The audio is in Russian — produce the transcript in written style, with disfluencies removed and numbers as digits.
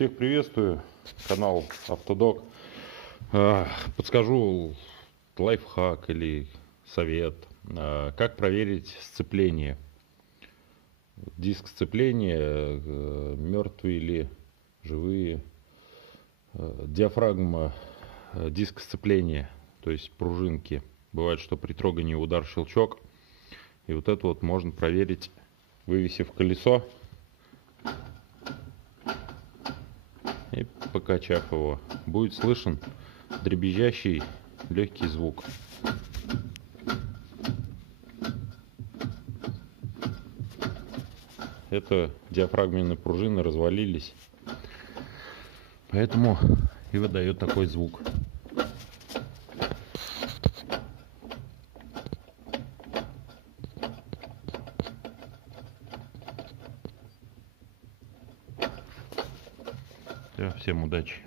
Всех приветствую, канал Автодок. Подскажу лайфхак или совет, как проверить сцепление. Диск сцепления, мертвые или живые, диафрагма, диск сцепления, то есть пружинки. Бывает, что при трогании удар, щелчок, и вот это вот можно проверить, вывесив колесо и покачав его. Будет слышен дребезжащий легкий звук. Это диафрагменные пружины развалились, поэтому и выдает такой звук. Всем удачи!